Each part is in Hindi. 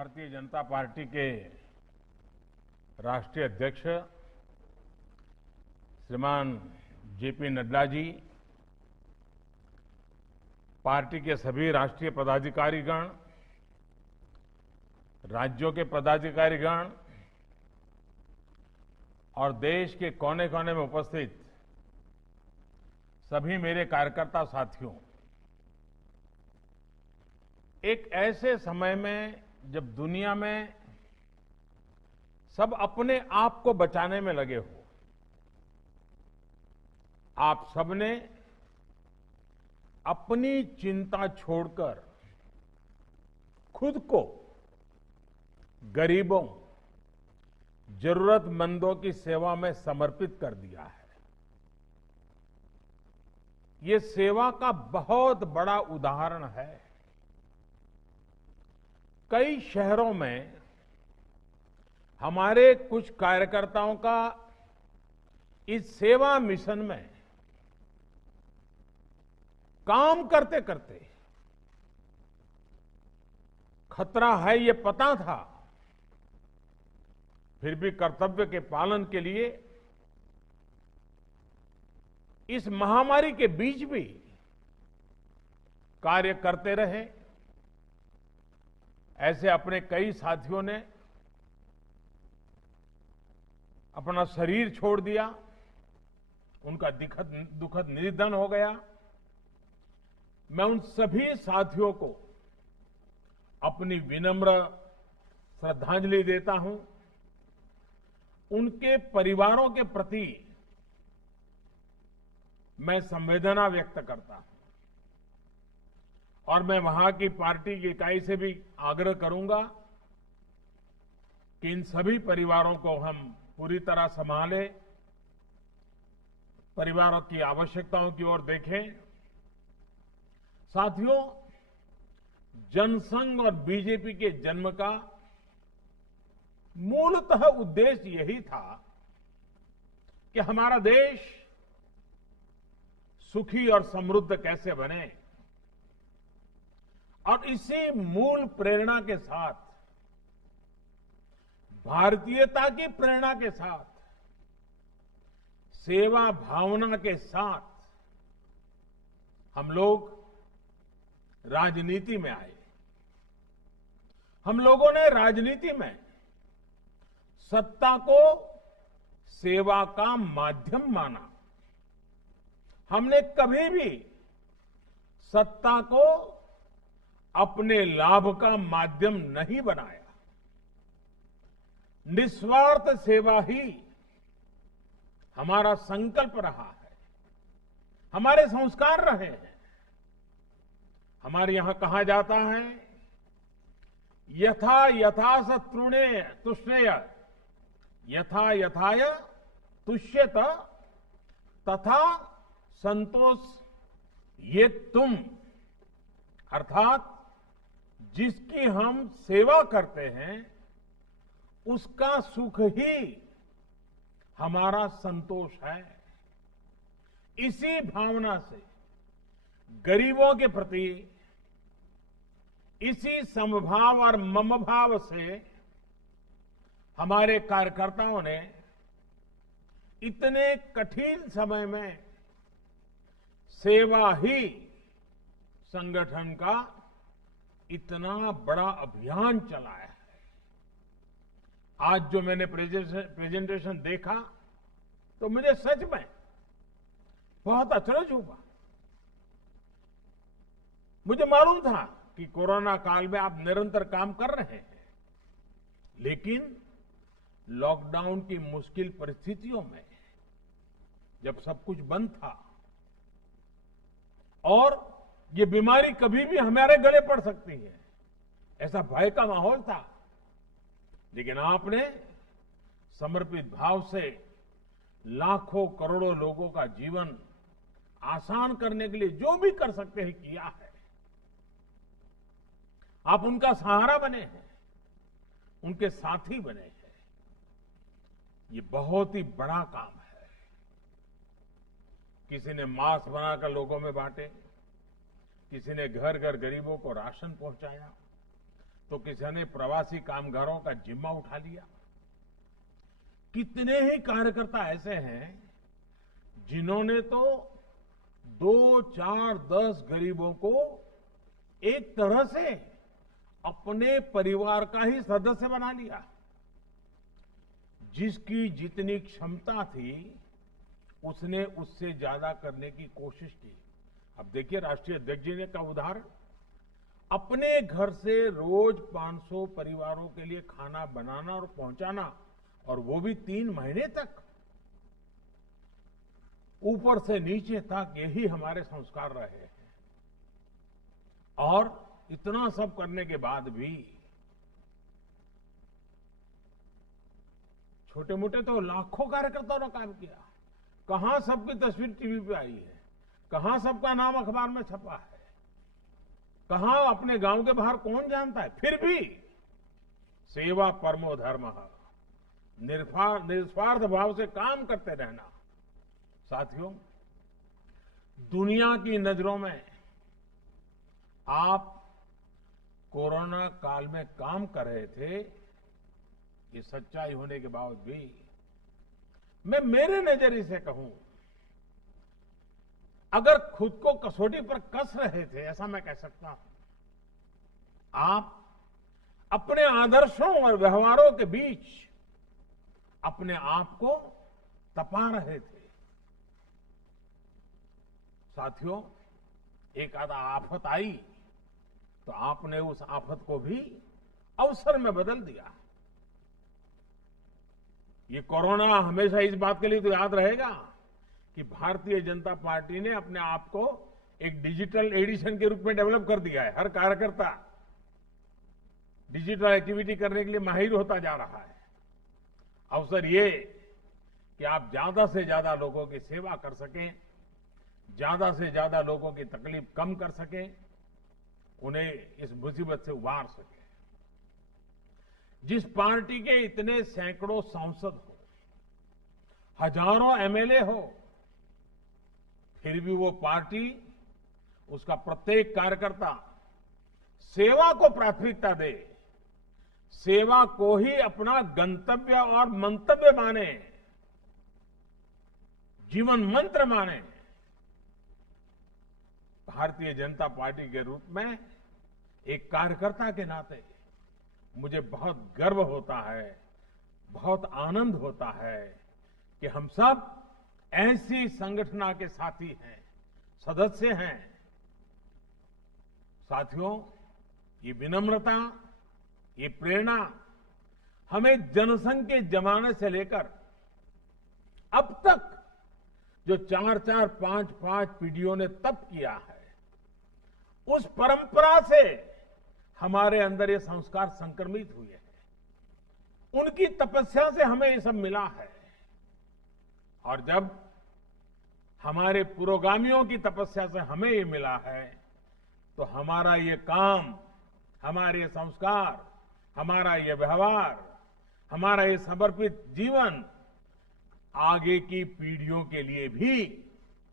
भारतीय जनता पार्टी के राष्ट्रीय अध्यक्ष श्रीमान जेपी नड्डा जी, पार्टी के सभी राष्ट्रीय पदाधिकारीगण, राज्यों के पदाधिकारीगण और देश के कोने कोने में उपस्थित सभी मेरे कार्यकर्ता साथियों, एक ऐसे समय में जब दुनिया में सब अपने आप को बचाने में लगे हो, आप सबने अपनी चिंता छोड़कर खुद को गरीबों, जरूरतमंदों की सेवा में समर्पित कर दिया है। ये सेवा का बहुत बड़ा उदाहरण है। कई शहरों में हमारे कुछ कार्यकर्ताओं का इस सेवा मिशन में काम करते करते खतरा है ये पता था, फिर भी कर्तव्य के पालन के लिए इस महामारी के बीच भी कार्य करते रहे। ऐसे अपने कई साथियों ने अपना शरीर छोड़ दिया, उनका दुखद निधन हो गया। मैं उन सभी साथियों को अपनी विनम्र श्रद्धांजलि देता हूं। उनके परिवारों के प्रति मैं संवेदना व्यक्त करता हूं और मैं वहां की पार्टी की इकाई से भी आग्रह करूंगा कि इन सभी परिवारों को हम पूरी तरह संभालें, परिवारों की आवश्यकताओं की ओर देखें। साथियों, जनसंघ और बीजेपी के जन्म का मूलतः उद्देश्य यही था कि हमारा देश सुखी और समृद्ध कैसे बने, और इसी मूल प्रेरणा के साथ, भारतीयता की प्रेरणा के साथ, सेवा भावना के साथ हम लोग राजनीति में आए। हम लोगों ने राजनीति में सत्ता को सेवा का माध्यम माना। हमने कभी भी सत्ता को अपने लाभ का माध्यम नहीं बनाया। निस्वार्थ सेवा ही हमारा संकल्प रहा है, हमारे संस्कार रहे हैं। हमारे यहां कहा जाता है, यथा यथा स तृणे तुष्णेय, यथा यथाय तुष्यत तथा संतोष ये तुम। अर्थात जिसकी हम सेवा करते हैं उसका सुख ही हमारा संतोष है। इसी भावना से गरीबों के प्रति, इसी समभाव और ममभाव से हमारे कार्यकर्ताओं ने इतने कठिन समय में सेवा ही संगठन का इतना बड़ा अभियान चलाया है। आज जो मैंने प्रेजेंटेशन देखा तो मुझे सच में बहुत अचरज हुआ। मुझे मालूम था कि कोरोना काल में आप निरंतर काम कर रहे हैं, लेकिन लॉकडाउन की मुश्किल परिस्थितियों में जब सब कुछ बंद था और ये बीमारी कभी भी हमारे गले पड़ सकती है, ऐसा भय का माहौल था, लेकिन आपने समर्पित भाव से लाखों करोड़ों लोगों का जीवन आसान करने के लिए जो भी कर सकते हैं किया है। आप उनका सहारा बने हैं, उनके साथी बने हैं। ये बहुत ही बड़ा काम है। किसी ने मास्क बनाकर लोगों में बांटे, किसी ने घर घर गरीबों को राशन पहुंचाया, तो किसी ने प्रवासी कामगारों का जिम्मा उठा लिया। कितने ही कार्यकर्ता ऐसे हैं जिन्होंने तो 2, 4, 10 गरीबों को एक तरह से अपने परिवार का ही सदस्य बना लिया। जिसकी जितनी क्षमता थी उसने उससे ज्यादा करने की कोशिश की। अब देखिए, राष्ट्रीय अध्यक्ष जी ने का उदाहरण, अपने घर से रोज 500 परिवारों के लिए खाना बनाना और पहुंचाना, और वो भी 3 महीने तक। ऊपर से नीचे तक यही हमारे संस्कार रहे हैं। और इतना सब करने के बाद भी छोटे मोटे तो लाखों कार्यकर्ताओं ने काम किया। कहां सबकी तस्वीर टीवी पे आई है, कहां सबका नाम अखबार में छपा है, कहां अपने गांव के बाहर कौन जानता है। फिर भी सेवा परमो धर्मः, निस्वार्थ भाव से काम करते रहना। साथियों, दुनिया की नजरों में आप कोरोना काल में काम कर रहे थे, ये सच्चाई होने के बावजूद भी मैं मेरे नजरिए से कहूं, अगर खुद को कसौटी पर कस रहे थे, ऐसा मैं कह सकता हूं, आप अपने आदर्शों और व्यवहारों के बीच अपने आप को तपा रहे थे। साथियों, एक आधा आफत आई तो आपने उस आफत को भी अवसर में बदल दिया। ये कोरोना हमेशा इस बात के लिए तो याद रहेगा कि भारतीय जनता पार्टी ने अपने आप को एक डिजिटल एडिशन के रूप में डेवलप कर दिया है। हर कार्यकर्ता डिजिटल एक्टिविटी करने के लिए माहिर होता जा रहा है। अवसर ये कि आप ज्यादा से ज्यादा लोगों की सेवा कर सकें, ज्यादा से ज्यादा लोगों की तकलीफ कम कर सकें, उन्हें इस मुसीबत से उबार सकें। जिस पार्टी के इतने सैकड़ों सांसद हो, हजारों एमएलए हो, फिर भी वो पार्टी, उसका प्रत्येक कार्यकर्ता सेवा को प्राथमिकता दे, सेवा को ही अपना गंतव्य और मंतव्य माने, जीवन मंत्र माने। भारतीय जनता पार्टी के रूप में एक कार्यकर्ता के नाते मुझे बहुत गर्व होता है, बहुत आनंद होता है कि हम सब ऐसी संगठन के साथी हैं, सदस्य हैं। साथियों, ये विनम्रता, ये प्रेरणा हमें जनसंघ के जमाने से लेकर अब तक जो 4-4, 5-5 पीढ़ियों ने तप किया है, उस परंपरा से हमारे अंदर ये संस्कार संक्रमित हुए हैं। उनकी तपस्या से हमें ये सब मिला है। और जब हमारे पुरोगामियों की तपस्या से हमें ये मिला है, तो हमारा ये काम, हमारे संस्कार, हमारा ये व्यवहार, हमारा ये समर्पित जीवन आगे की पीढ़ियों के लिए भी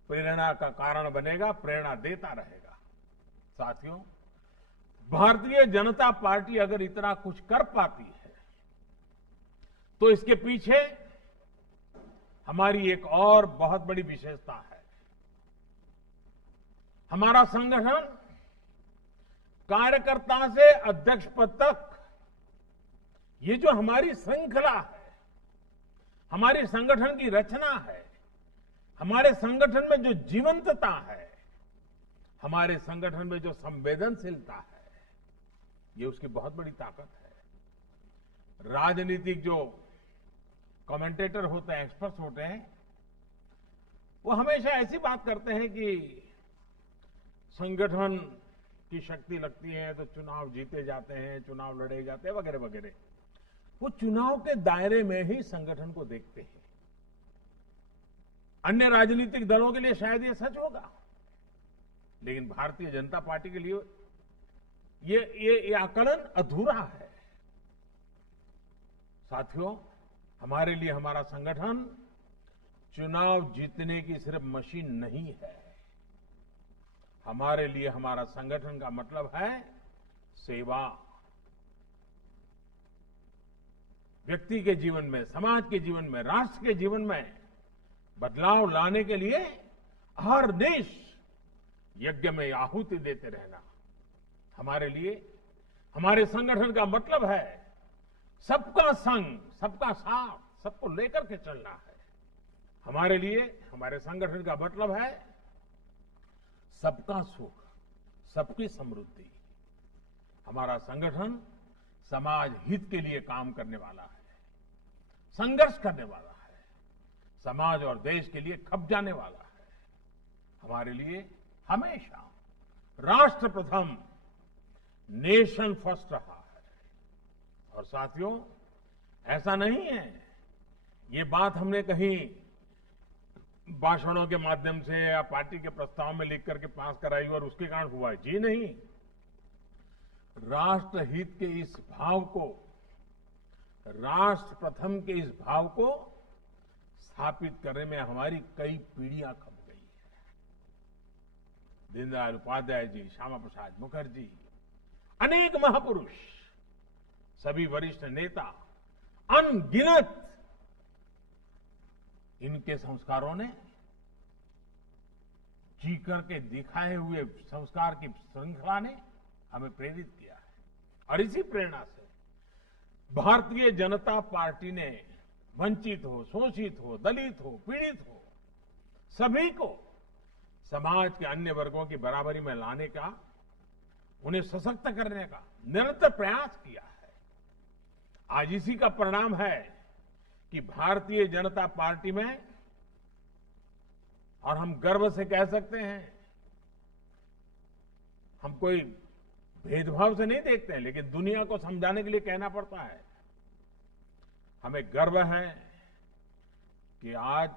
प्रेरणा का कारण बनेगा, प्रेरणा देता रहेगा। साथियों, भारतीय जनता पार्टी अगर इतना कुछ कर पाती है, तो इसके पीछे हमारी एक और बहुत बड़ी विशेषता है। हमारा संगठन कार्यकर्ता से अध्यक्ष पद तक, ये जो हमारी श्रृंखला है, हमारी संगठन की रचना है, हमारे संगठन में जो जीवंतता है, हमारे संगठन में जो संवेदनशीलता है, ये उसकी बहुत बड़ी ताकत है। राजनीतिक जो कमेंटेटर होते हैं, एक्सपर्ट्स होते हैं, वो हमेशा ऐसी बात करते हैं कि संगठन की शक्ति लगती है तो चुनाव जीते जाते हैं, चुनाव लड़े जाते हैं, वगैरह वगैरह। वो चुनाव के दायरे में ही संगठन को देखते हैं। अन्य राजनीतिक दलों के लिए शायद ये सच होगा, लेकिन भारतीय जनता पार्टी के लिए ये आकलन अधूरा है। साथियों, हमारे लिए हमारा संगठन चुनाव जीतने की सिर्फ मशीन नहीं है। हमारे लिए हमारा संगठन का मतलब है सेवा, व्यक्ति के जीवन में, समाज के जीवन में, राष्ट्र के जीवन में बदलाव लाने के लिए हर देश यज्ञ में आहुति देते रहना हमारे लिए, हमारे संगठन का मतलब है सबका संग, सबका साथ, सबको लेकर के चलना है। हमारे लिए, हमारे संगठन का मतलब है सबका सुख, सबकी समृद्धि। हमारा संगठन समाज हित के लिए काम करने वाला है, संघर्ष करने वाला है, समाज और देश के लिए खप जाने वाला है। हमारे लिए हमेशा राष्ट्र प्रथम, नेशन फर्स्ट रहा है। और साथियों, ऐसा नहीं है ये बात हमने कहीं भाषणों के माध्यम से या पार्टी के प्रस्ताव में लिख करके पास कराई और उसके कारण हुआ है। जी नहीं, राष्ट्र हित के इस भाव को, राष्ट्र प्रथम के इस भाव को स्थापित करने में हमारी कई पीढ़ियां खप गई है। दीनदयाल उपाध्याय जी, श्यामा प्रसाद मुखर्जी, अनेक महापुरुष, सभी वरिष्ठ नेता, अनगिनत इनके संस्कारों ने, जी करके दिखाए हुए संस्कार की श्रृंखला ने हमें प्रेरित किया है। और इसी प्रेरणा से भारतीय जनता पार्टी ने वंचित हो, शोषित हो, दलित हो, पीड़ित हो, सभी को समाज के अन्य वर्गों की बराबरी में लाने का, उन्हें सशक्त करने का निरंतर प्रयास किया है। आज इसी का परिणाम है कि भारतीय जनता पार्टी में, और हम गर्व से कह सकते हैं, हम कोई भेदभाव से नहीं देखते हैं, लेकिन दुनिया को समझाने के लिए कहना पड़ता है, हमें गर्व है कि आज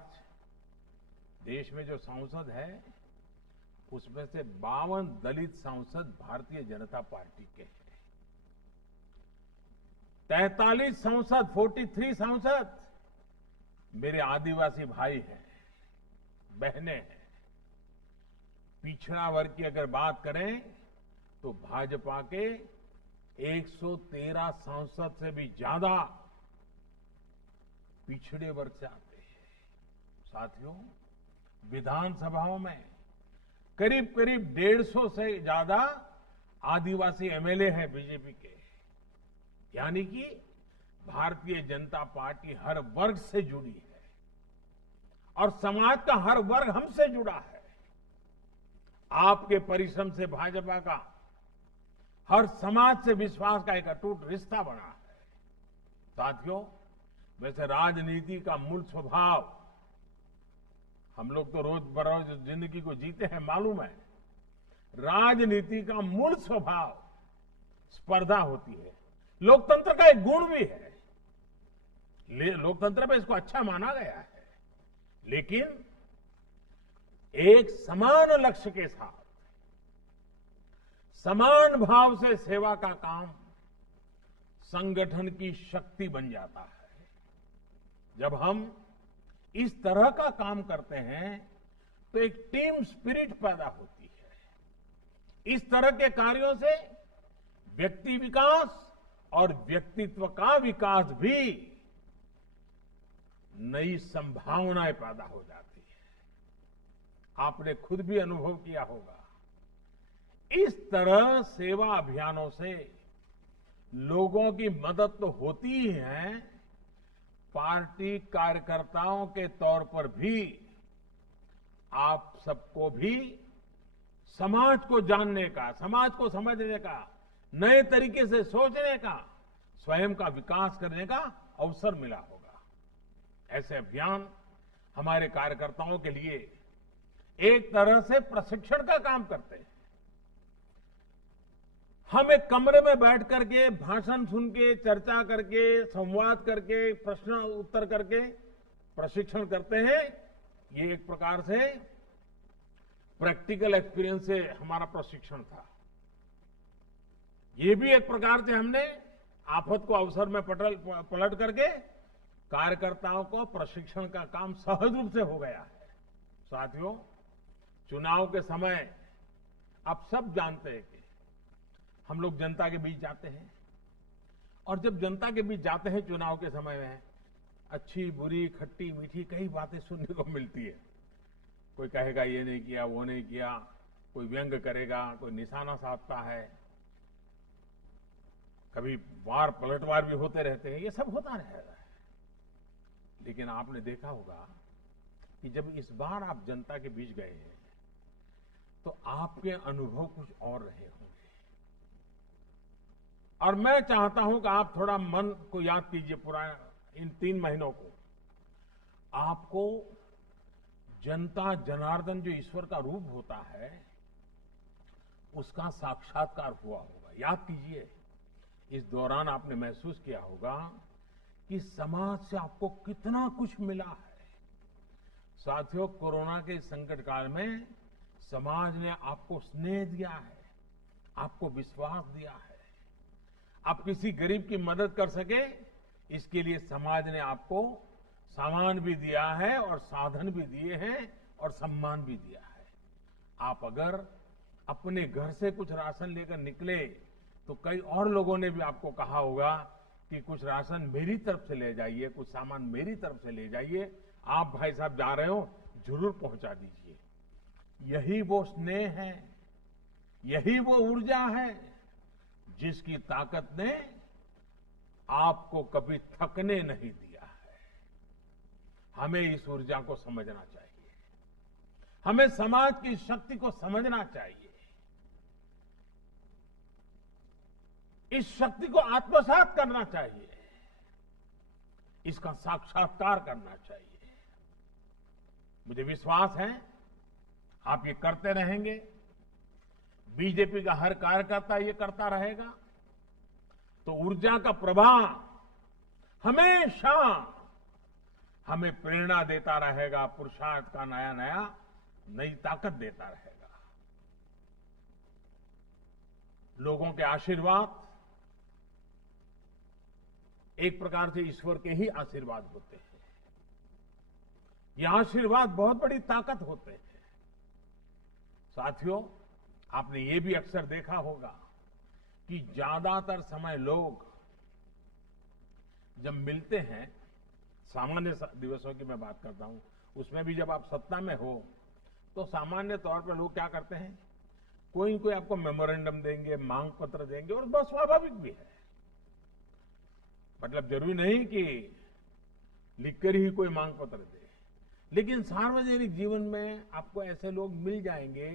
देश में जो सांसद है उसमें से 52 दलित सांसद भारतीय जनता पार्टी के हैं। 43 सांसद, 43 सांसद मेरे आदिवासी भाई हैं, बहनें हैं। पिछड़ा वर्ग की अगर बात करें तो भाजपा के 113 सांसद से भी ज्यादा पिछड़े वर्ग से आते हैं। साथियों, विधानसभाओं में करीब करीब 150 से ज्यादा आदिवासी एमएलए हैं बीजेपी के। यानी कि भारतीय जनता पार्टी हर वर्ग से जुड़ी है और समाज का हर वर्ग हमसे जुड़ा है। आपके परिश्रम से भाजपा का हर समाज से विश्वास का एक अटूट रिश्ता बना है। साथियों, वैसे राजनीति का मूल स्वभाव, हम लोग तो रोज बरोज जिंदगी को जीते हैं, मालूम है, राजनीति का मूल स्वभाव स्पर्धा होती है। लोकतंत्र का एक गुण भी है, लोकतंत्र में इसको अच्छा माना गया है, लेकिन एक समान लक्ष्य के साथ समान भाव से सेवा का काम संगठन की शक्ति बन जाता है। जब हम इस तरह का काम करते हैं तो एक टीम स्पिरिट पैदा होती है। इस तरह के कार्यों से व्यक्ति विकास और व्यक्तित्व का विकास भी नई संभावनाएं पैदा हो जाती है। आपने खुद भी अनुभव किया होगा, इस तरह सेवा अभियानों से लोगों की मदद तो होती ही है, पार्टी कार्यकर्ताओं के तौर पर भी आप सबको भी समाज को जानने का, समाज को समझने का, नए तरीके से सोचने का, स्वयं का विकास करने का अवसर मिला होगा। ऐसे अभियान हमारे कार्यकर्ताओं के लिए एक तरह से प्रशिक्षण का काम करते हैं। हम एक कमरे में बैठ करके भाषण सुन के, चर्चा करके, संवाद करके, प्रश्न उत्तर करके प्रशिक्षण करते हैं। ये एक प्रकार से प्रैक्टिकल एक्सपीरियंस से हमारा प्रशिक्षण था। ये भी एक प्रकार से हमने आफत को अवसर में पलट करके कार्यकर्ताओं को प्रशिक्षण का काम सहज रूप से हो गया है। साथियों, चुनाव के समय आप सब जानते हैं कि हम लोग जनता के बीच जाते हैं और जब जनता के बीच जाते हैं चुनाव के समय में, अच्छी बुरी खट्टी मीठी कई बातें सुनने को मिलती है। कोई कहेगा ये नहीं किया, वो नहीं किया, कोई व्यंग करेगा, कोई निशाना साधता है, कभी वार पलटवार भी होते रहते हैं, ये सब होता रहेगा। लेकिन आपने देखा होगा कि जब इस बार आप जनता के बीच गए हैं तो आपके अनुभव कुछ और रहे होंगे। और मैं चाहता हूं कि आप थोड़ा मन को याद कीजिए, पूरा इन 3 महीनों को। आपको जनता जनार्दन जो ईश्वर का रूप होता है उसका साक्षात्कार हुआ होगा। याद कीजिए, इस दौरान आपने महसूस किया होगा कि समाज से आपको कितना कुछ मिला है। साथियों, कोरोना के संकट काल में समाज ने आपको स्नेह दिया है, आपको विश्वास दिया है। आप किसी गरीब की मदद कर सके, इसके लिए समाज ने आपको सामान भी दिया है और साधन भी दिए हैं और सम्मान भी दिया है। आप अगर अपने घर से कुछ राशन लेकर निकले तो कई और लोगों ने भी आपको कहा होगा कि कुछ राशन मेरी तरफ से ले जाइए, कुछ सामान मेरी तरफ से ले जाइए, आप भाई साहब जा रहे हो जरूर पहुंचा दीजिए। यही वो स्नेह है, यही वो ऊर्जा है जिसकी ताकत ने आपको कभी थकने नहीं दिया है। हमें इस ऊर्जा को समझना चाहिए, हमें समाज की शक्ति को समझना चाहिए, इस शक्ति को आत्मसात करना चाहिए, इसका साक्षात्कार करना चाहिए। मुझे विश्वास है आप ये करते रहेंगे, बीजेपी का हर कार्यकर्ता ये करता रहेगा, तो ऊर्जा का प्रवाह हमेशा हमें प्रेरणा देता रहेगा, पुरुषार्थ का नया नया नई ताकत देता रहेगा। लोगों के आशीर्वाद एक प्रकार से ईश्वर के ही आशीर्वाद होते हैं। ये आशीर्वाद बहुत बड़ी ताकत होते हैं। साथियों, आपने ये भी अक्सर देखा होगा कि ज्यादातर समय लोग जब मिलते हैं, सामान्य दिवसों की मैं बात करता हूं, उसमें भी जब आप सत्ता में हो तो सामान्य तौर पर लोग क्या करते हैं, कोई कोई आपको मेमोरेंडम देंगे, मांग पत्र देंगे, और बहुत स्वाभाविक भी है। मतलब जरूरी नहीं कि लिखकर ही कोई मांग पत्र दे, लेकिन सार्वजनिक जीवन में आपको ऐसे लोग मिल जाएंगे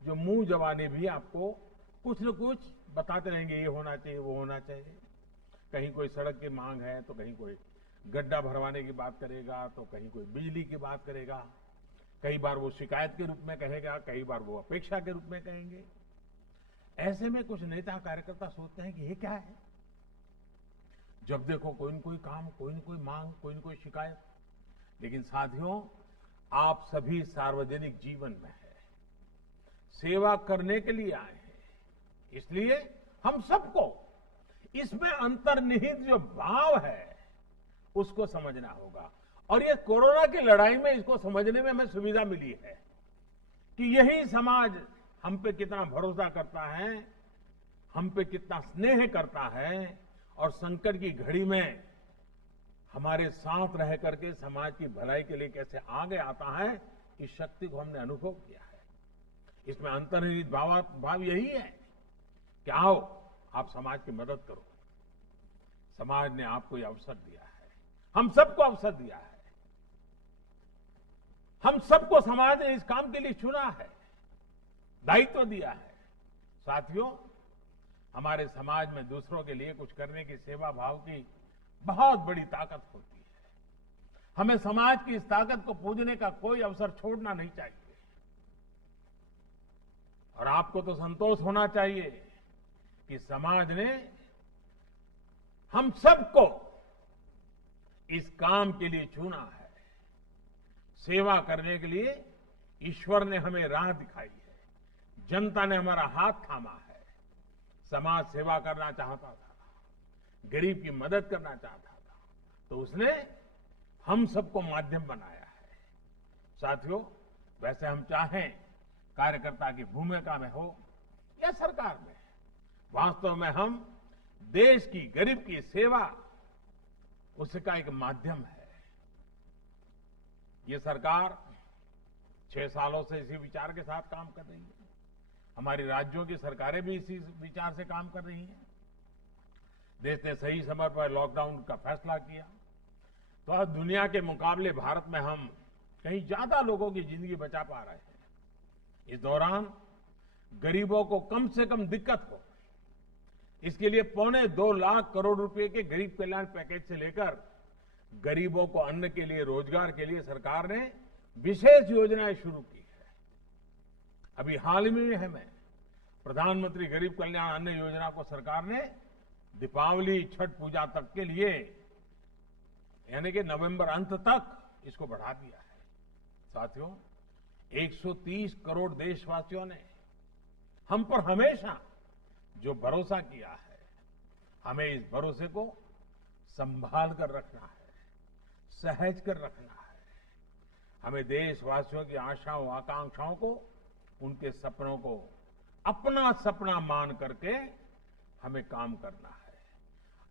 जो मुंह जबानी भी आपको कुछ न कुछ बताते रहेंगे, ये होना चाहिए, वो होना चाहिए। कहीं कोई सड़क की मांग है तो कहीं कोई गड्ढा भरवाने की बात करेगा, तो कहीं कोई बिजली की बात करेगा। कई बार वो शिकायत के रूप में कहेगा, कई बार वो अपेक्षा के रूप में कहेंगे। ऐसे में कुछ नेता कार्यकर्ता सोचते हैं कि ये क्या है, जब देखो कोई न कोई काम, कोई न कोई मांग, कोई न कोई शिकायत। लेकिन साथियों, आप सभी सार्वजनिक जीवन में है, सेवा करने के लिए आए हैं, इसलिए हम सबको इसमें अंतर्निहित जो भाव है उसको समझना होगा। और ये कोरोना की लड़ाई में इसको समझने में हमें सुविधा मिली है कि यही समाज हम पे कितना भरोसा करता है, हम पे कितना स्नेह करता है, और संकट की घड़ी में हमारे साथ रह करके समाज की भलाई के लिए कैसे आगे आता है, इस शक्ति को हमने अनुभव किया है। इसमें अंतर्निहित भाव यही है कि आओ आप समाज की मदद करो। समाज ने आपको यह अवसर दिया है, हम सबको अवसर दिया है, हम सबको समाज ने इस काम के लिए चुना है, दायित्व दिया है। साथियों, हमारे समाज में दूसरों के लिए कुछ करने की सेवा भाव की बहुत बड़ी ताकत होती है। हमें समाज की इस ताकत को पूजने का कोई अवसर छोड़ना नहीं चाहिए। और आपको तो संतोष होना चाहिए कि समाज ने हम सबको इस काम के लिए चुना है। सेवा करने के लिए ईश्वर ने हमें राह दिखाई है, जनता ने हमारा हाथ थामा है। समाज सेवा करना चाहता था, गरीब की मदद करना चाहता था, तो उसने हम सबको माध्यम बनाया है। साथियों, वैसे हम चाहें कार्यकर्ता की भूमिका में हो या सरकार में, वास्तव में हम देश की गरीब की सेवा उसका एक माध्यम है। ये सरकार 6 सालों से इसी विचार के साथ काम कर रही है। हमारी राज्यों की सरकारें भी इसी विचार से काम कर रही हैं। देश ने सही समय पर लॉकडाउन का फैसला किया तो आज दुनिया के मुकाबले भारत में हम कहीं ज्यादा लोगों की जिंदगी बचा पा रहे हैं। इस दौरान गरीबों को कम से कम दिक्कत हो, इसके लिए 2.25 लाख करोड़ रुपए के गरीब कल्याण पैकेज से लेकर गरीबों को अन्न के लिए, रोजगार के लिए सरकार ने विशेष योजनाएं शुरू की है। अभी हाल ही में हमें प्रधानमंत्री गरीब कल्याण अन्न योजना को सरकार ने दीपावली, छठ पूजा तक के लिए, यानी कि नवंबर अंत तक इसको बढ़ा दिया है। साथियों, 130 करोड़ देशवासियों ने हम पर हमेशा जो भरोसा किया है, हमें इस भरोसे को संभाल कर रखना है, सहज कर रखना है। हमें देशवासियों की आशाओं, आकांक्षाओं को, उनके सपनों को अपना सपना मान करके हमें काम करना है।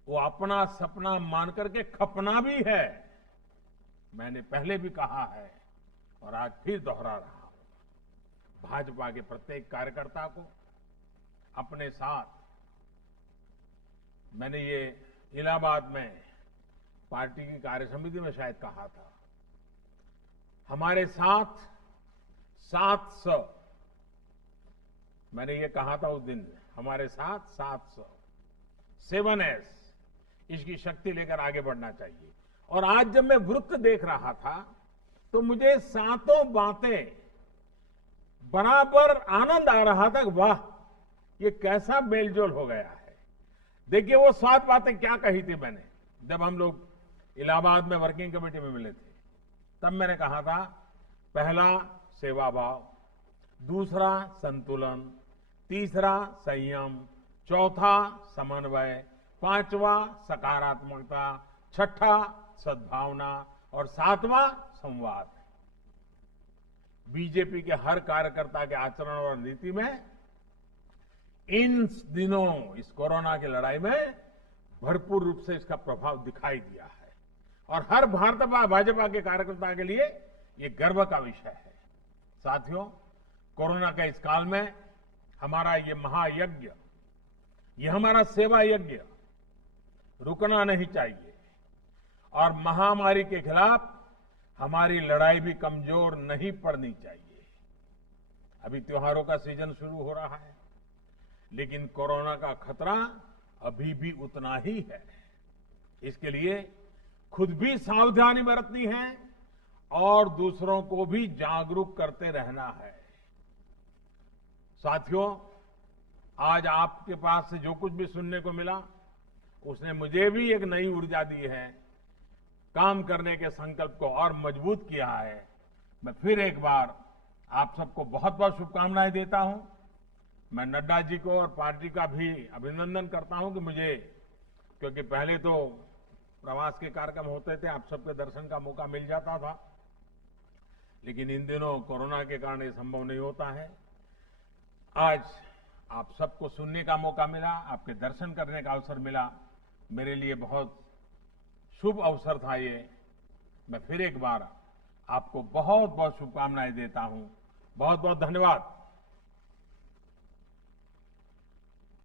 वो अपना सपना मान करके खपना भी है। मैंने पहले भी कहा है और आज फिर दोहरा रहा हूं, भाजपा के प्रत्येक कार्यकर्ता को अपने साथ, मैंने ये इलाहाबाद में पार्टी की कार्य समिति में शायद कहा था, हमारे साथ 700, मैंने ये कहा था उस दिन, हमारे साथ 700, 7S, इसकी शक्ति लेकर आगे बढ़ना चाहिए। और आज जब मैं वृत्त देख रहा था तो मुझे सातों बातें बराबर आनंद आ रहा था। वाह, ये कैसा मेलजोल हो गया है। देखिए वो 7 बातें क्या कही थी मैंने जब हम लोग इलाहाबाद में वर्किंग कमेटी में मिले थे। तब मैंने कहा था, पहला सेवा भाव, दूसरा संतुलन, तीसरा संयम, चौथा समन्वय, पांचवा सकारात्मकता, छठा सद्भावना और 7वां संवाद। बीजेपी के हर कार्यकर्ता के आचरण और नीति में इन दिनों इस कोरोना की लड़ाई में भरपूर रूप से इसका प्रभाव दिखाई दिया है और हर भाजपा के कार्यकर्ता के लिए ये गर्व का विषय है। साथियों, कोरोना के इस काल में हमारा ये महायज्ञ, ये हमारा सेवा यज्ञ रुकना नहीं चाहिए और महामारी के खिलाफ हमारी लड़ाई भी कमजोर नहीं पड़नी चाहिए। अभी त्योहारों का सीजन शुरू हो रहा है, लेकिन कोरोना का खतरा अभी भी उतना ही है। इसके लिए खुद भी सावधानी बरतनी है और दूसरों को भी जागरूक करते रहना है। साथियों, आज आपके पास से जो कुछ भी सुनने को मिला, उसने मुझे भी एक नई ऊर्जा दी है, काम करने के संकल्प को और मजबूत किया है। मैं फिर एक बार आप सबको बहुत बहुत शुभकामनाएं देता हूं। मैं नड्डा जी को और पार्टी का भी अभिनंदन करता हूं कि मुझे, क्योंकि पहले तो प्रवास के कार्यक्रम होते थे, आप सबके दर्शन का मौका मिल जाता था, लेकिन इन दिनों कोरोना के कारण ये संभव नहीं होता है। आज आप सबको सुनने का मौका मिला, आपके दर्शन करने का अवसर मिला, मेरे लिए बहुत शुभ अवसर था ये। मैं फिर एक बार आपको बहुत बहुत शुभकामनाएं देता हूं। बहुत बहुत धन्यवाद।